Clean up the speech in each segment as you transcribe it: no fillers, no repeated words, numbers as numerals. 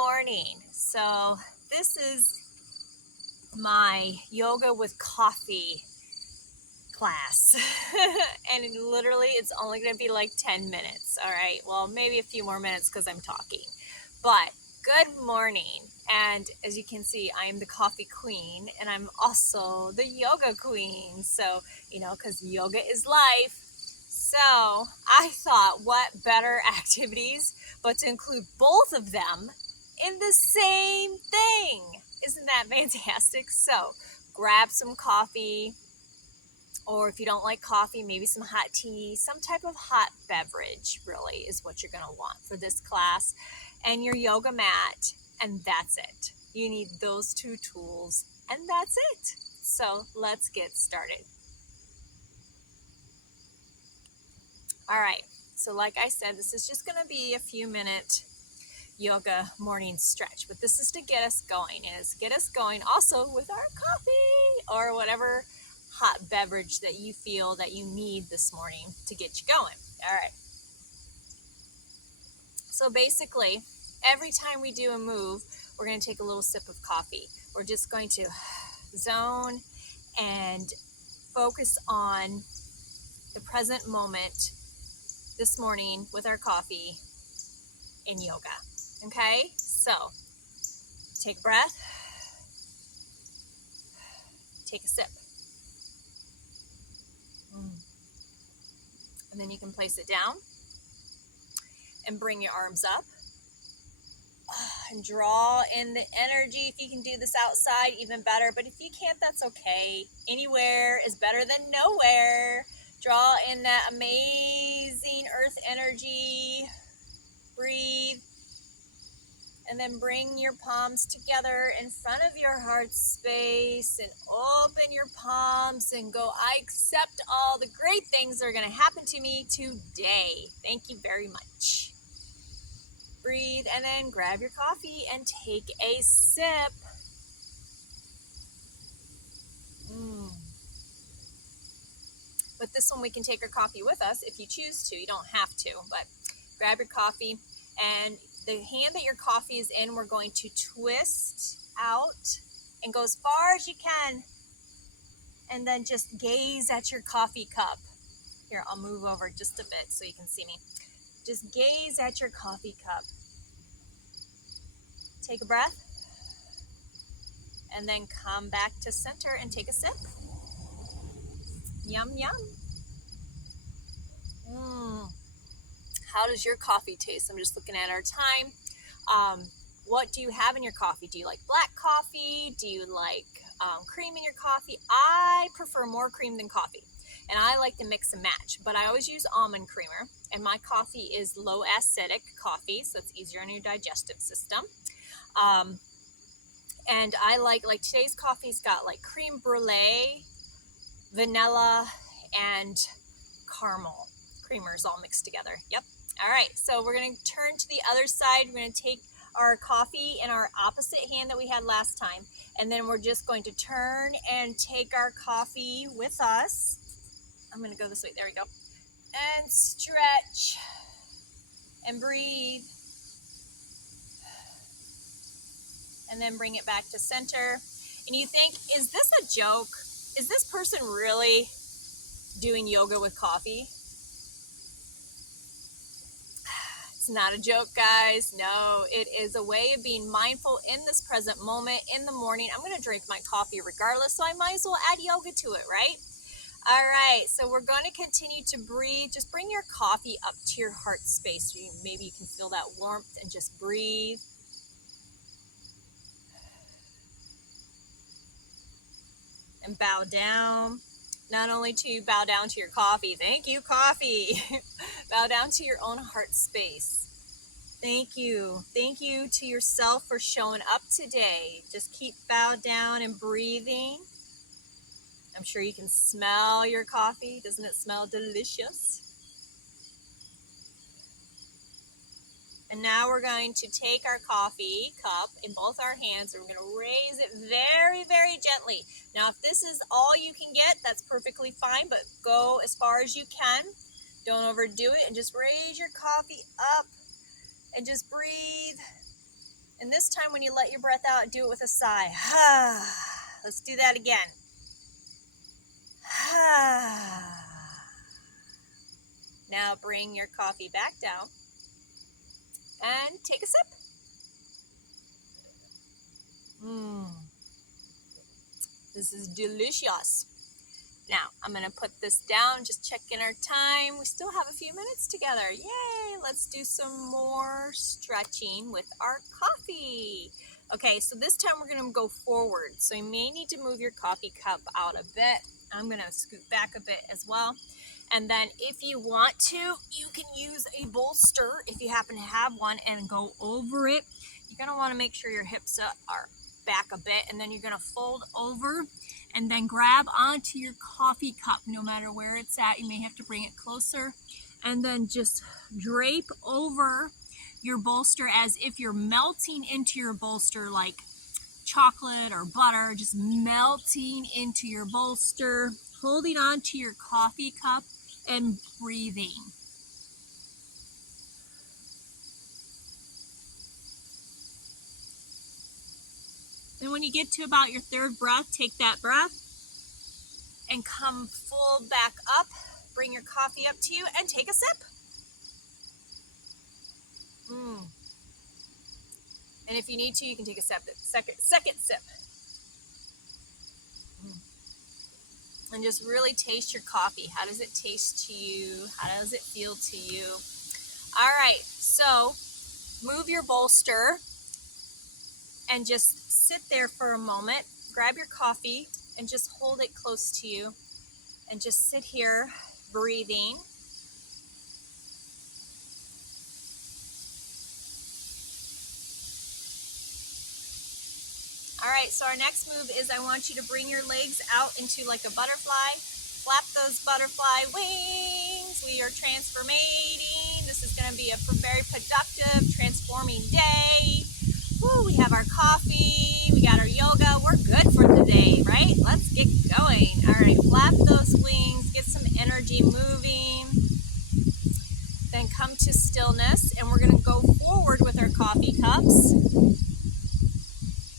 morning. So this is my yoga with coffee class. And literally it's only going to be like 10 minutes. All right. Well, maybe a few more minutes because I'm talking. But good morning. And as you can see, I am the coffee queen and I'm also the yoga queen. So, because yoga is life. So I thought, what better activities but to include both of them in the same thing? Isn't that fantastic? So grab some coffee, or if you don't like coffee, maybe some hot tea, some type of hot beverage really is what you're going to want for this class, and your yoga mat, and that's it. You need those two tools, and that's it. So let's get started. All right, so like I said, this is just going to be a few minute yoga morning stretch, but this is to get us going, and it's get us going also with our coffee or whatever hot beverage that you feel that you need this morning to get you going. All right, so basically every time we do a move, we're going to take a little sip of coffee. We're just going to zone and focus on the present moment this morning with our coffee in yoga. Okay, so take a breath, take a sip, and then you can place it down and bring your arms up and draw in the energy. If you can do this outside, even better, but if you can't, that's okay. Anywhere is better than nowhere. Draw in that amazing earth energy. Breathe. And then bring your palms together in front of your heart space and open your palms and go, I accept all the great things that are going to happen to me today. Thank you very much. Breathe and then grab your coffee and take a sip. With this one, we can take our coffee with us if you choose to. You don't have to, but grab your coffee, and the hand that your coffee is in, we're going to twist out and go as far as you can, and then just gaze at your coffee cup. Here, I'll move over just a bit so you can see me. Just gaze at your coffee cup. Take a breath, and then come back to center and take a sip. Yum, yum. How does your coffee taste? I'm just looking at our time. What do you have in your coffee? Do you like black coffee? Do you like cream in your coffee? I prefer more cream than coffee, and I like to mix and match, but I always use almond creamer, and my coffee is low acidic coffee, so it's easier on your digestive system. And I like today's coffee's got like creme brulee, vanilla, and caramel creamers all mixed together. Yep. All right, so we're going to turn to the other side. We're going to take our coffee in our opposite hand that we had last time, and then we're just going to turn and take our coffee with us. I'm going to go this way. There we go. And stretch and breathe. And then bring it back to center. And you think, is this a joke? Is this person really doing yoga with coffee? It's not a joke, guys. No, it is a way of being mindful in this present moment. In the morning, I'm going to drink my coffee regardless, so I might as well add yoga to it, right? All right, so we're going to continue to breathe. Just bring your coffee up to your heart space. Maybe you can feel that warmth, and just breathe. And bow down. Not only to bow down to your coffee, thank you, coffee. Bow down to your own heart space. Thank you. Thank you to yourself for showing up today. Just keep bowed down and breathing. I'm sure you can smell your coffee. Doesn't it smell delicious? And now we're going to take our coffee cup in both our hands, and we're going to raise it very, very gently. Now, if this is all you can get, that's perfectly fine, but go as far as you can. Don't overdo it, and just raise your coffee up and just breathe And this time when you let your breath out, do it with a sigh. Let's do that again. Now bring your coffee back down and take a sip. This is delicious. Now, I'm going to put this down, just checking our time. We still have a few minutes together. Yay! Let's do some more stretching with our coffee. Okay, so this time we're going to go forward. So you may need to move your coffee cup out a bit. I'm going to scoot back a bit as well. And then if you want to, you can use a bolster if you happen to have one and go over it. You're going to want to make sure your hips are back a bit, and then you're going to fold over and then grab onto your coffee cup no matter where it's at. You may have to bring it closer, and then just drape over your bolster as if you're melting into your bolster like chocolate or butter, just melting into your bolster, holding onto your coffee cup and breathing. And when you get to about your third breath, take that breath and come full back up. Bring your coffee up to you and take a sip. And if you need to, you can take a second sip. And just really taste your coffee. How does it taste to you? How does it feel to you? All right, so move your bolster and just sit there for a moment. Grab your coffee and just hold it close to you. And just sit here breathing. All right, so our next move is I want you to bring your legs out into like a butterfly. Flap those butterfly wings. We are transformating. This is going to be a very productive, transforming day. Woo, we have our coffee. We got our yoga. We're good for the day, right? Let's get going. All right, flap those wings. Get some energy moving. Then come to stillness, and we're going to go forward with our coffee cups.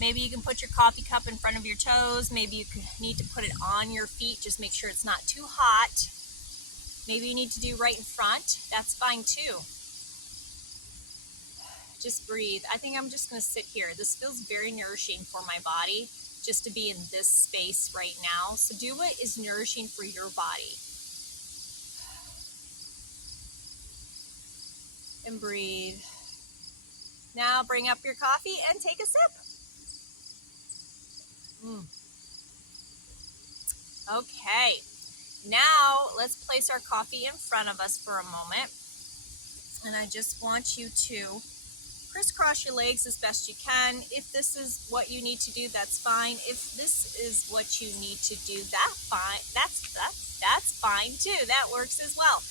Maybe you can put your coffee cup in front of your toes. Maybe you need to put it on your feet. Just make sure it's not too hot. Maybe you need to do right in front. That's fine too. Just breathe. I think I'm just going to sit here. This feels very nourishing for my body just to be in this space right now. So do what is nourishing for your body. And breathe. Now bring up your coffee and take a sip. Okay, now let's place our coffee in front of us for a moment. And I just want you to crisscross your legs as best you can. If this is what you need to do, that's fine. If this is what you need to do, that's fine too. That works as well.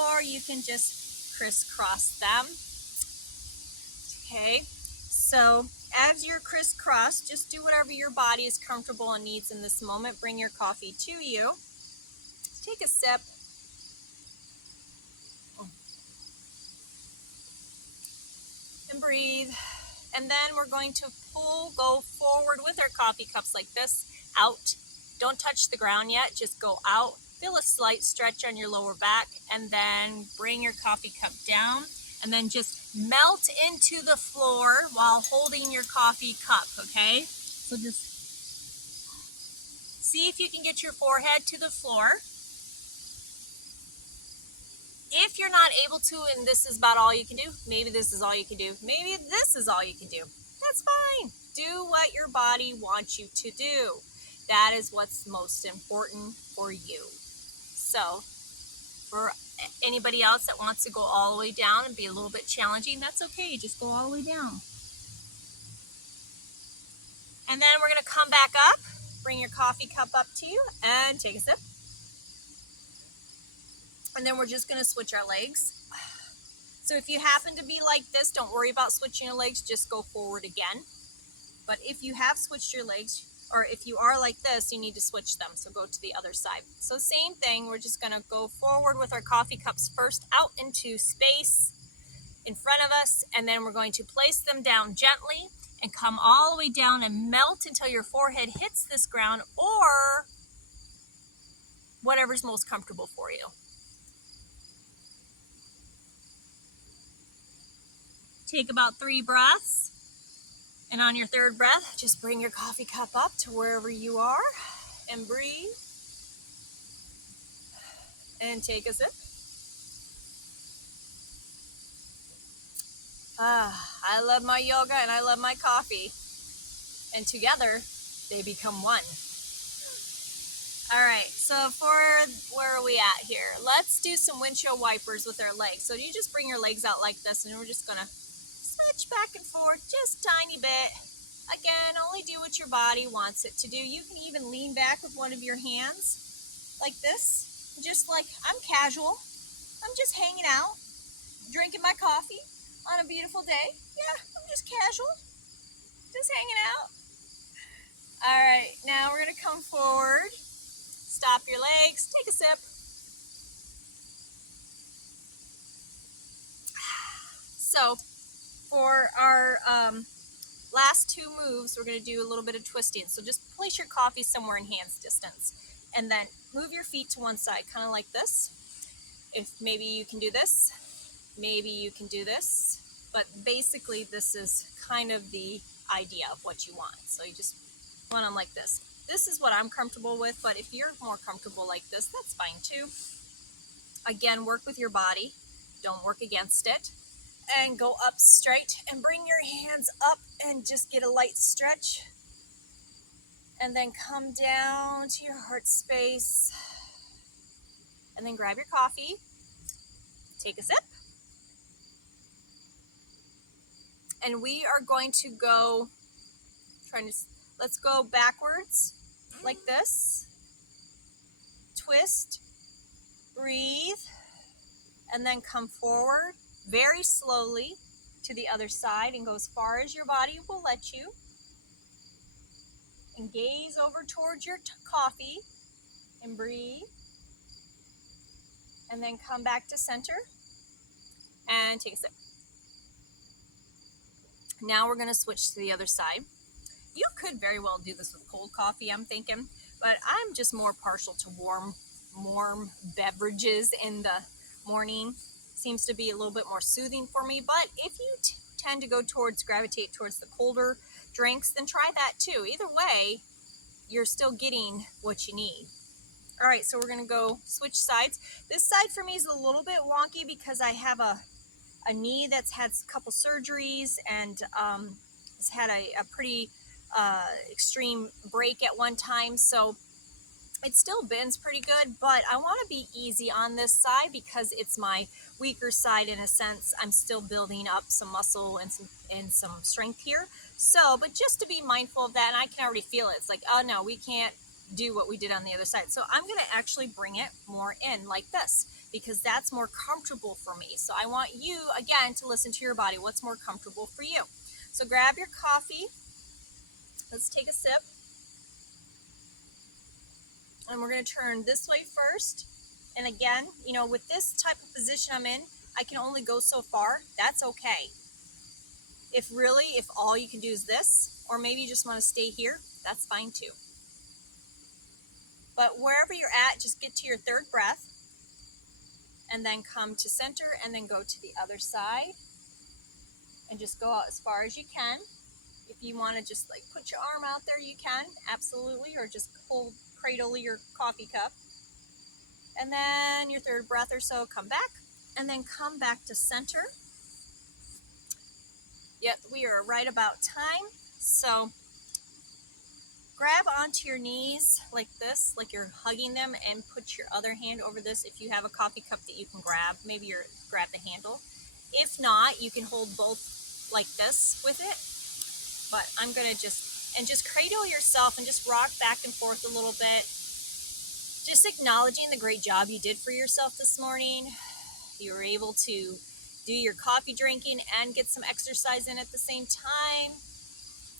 Or you can just crisscross them. Okay, so as you're crisscrossed, just do whatever your body is comfortable and needs in this moment. Bring your coffee to you. Take a sip. And breathe. And then we're going to go forward with our coffee cups like this, out. Don't touch the ground yet, just go out. Feel a slight stretch on your lower back, and then bring your coffee cup down. And then just melt into the floor while holding your coffee cup, okay? So just see if you can get your forehead to the floor. If you're not able to, and this is about all you can do, maybe this is all you can do, maybe this is all you can do, that's fine. Do what your body wants you to do. That is what's most important for you. So, for anybody else that wants to go all the way down and be a little bit challenging, that's okay. Just go all the way down. And then we're going to come back up. Bring your coffee cup up to you and take a sip. And then we're just going to switch our legs. So if you happen to be like this, don't worry about switching your legs. Just go forward again. But if you have switched your legs, or if you are like this, you need to switch them. So go to the other side. So same thing. We're just going to go forward with our coffee cups first out into space. in front of us, and then we're going to place them down gently and come all the way down and melt until your forehead hits this ground, or whatever's most comfortable for you. Take about 3 breaths, and on your third breath, just bring your coffee cup up to wherever you are and breathe and take a sip. I love my yoga and I love my coffee, and together they become one. All right, so for where are we at here? Let's do some windshield wipers with our legs. So you just bring your legs out like this, and we're just gonna switch back and forth just a tiny bit. Again, only do what your body wants it to do. You can even lean back with one of your hands like this, just like I'm casual. I'm just hanging out, drinking my coffee on a beautiful day. Yeah, I'm just casual, just hanging out. All right, now we're gonna come forward. Stop your legs, take a sip. So for our last 2 moves, we're going to do a little bit of twisting. So just place your coffee somewhere in hand's distance, and then move your feet to one side, kind of like this. If maybe you can do this, maybe you can do this, but basically this is kind of the idea of what you want. So you just want them like this. This is what I'm comfortable with, but if you're more comfortable like this, that's fine too. Again, work with your body. Don't work against it. And go up straight and bring your hands up and just get a light stretch. And then come down to your heart space. And then grab your coffee. Take a sip. And we are going to go, let's go backwards like this. Twist, breathe, and then come forward very slowly to the other side and go as far as your body will let you. And gaze over towards your coffee and breathe. And then come back to center and take a sip. Now we're going to switch to the other side. You could very well do this with cold coffee, I'm thinking, but I'm just more partial to warm beverages in the morning. Seems to be a little bit more soothing for me, but if you tend to gravitate towards the colder drinks, then try that too. Either way, you're still getting what you need. All right, so we're going to go switch sides. This side for me is a little bit wonky because I have a knee that's had a couple surgeries and has had a pretty extreme break at one time. So it still bends pretty good, but I want to be easy on this side because it's my weaker side in a sense. I'm still building up some muscle and some strength here. So, but just to be mindful of that, and I can already feel it. It's like, oh no, we can't do what we did on the other side. So I'm going to actually bring it more in like this because that's more comfortable for me. So I want you, again, to listen to your body. What's more comfortable for you? So grab your coffee. Let's take a sip. And we're going to turn this way first. And again, you know, with this type of position I'm in, I can only go so far. That's okay. If all you can do is this, or maybe you just want to stay here, that's fine too. But wherever you're at, just get to your third breath and then come to center and then go to the other side and just go out as far as you can. If you want to just like put your arm out there, you can, absolutely, or just cradle your coffee cup. And then your third breath or so, come back and then come back to center. Yep, we are right about time. So grab onto your knees like this, like you're hugging them, and put your other hand over this. If you have a coffee cup that you can grab, maybe grab the handle. If not, you can hold both like this with it. But I'm going to just cradle yourself and just rock back and forth a little bit. Just acknowledging the great job you did for yourself this morning. You were able to do your coffee drinking and get some exercise in at the same time.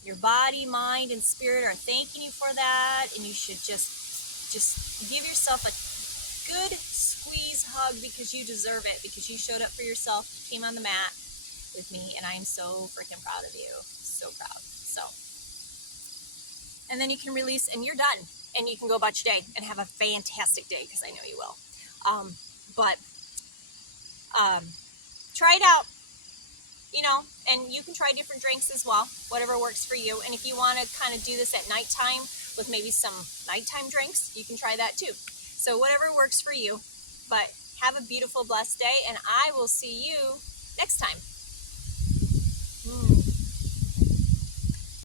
Your body, mind, and spirit are thanking you for that, and you should just give yourself a good squeeze hug because you deserve it, because you showed up for yourself, you came on the mat, with me, and I am so freaking proud of you. So proud. So, and then you can release, and you're done, and you can go about your day and have a fantastic day, because I know you will. But try it out, and you can try different drinks as well, whatever works for you. And if you want to kind of do this at nighttime with maybe some nighttime drinks, you can try that too. So whatever works for you. But have a beautiful, blessed day, and I will see you next time.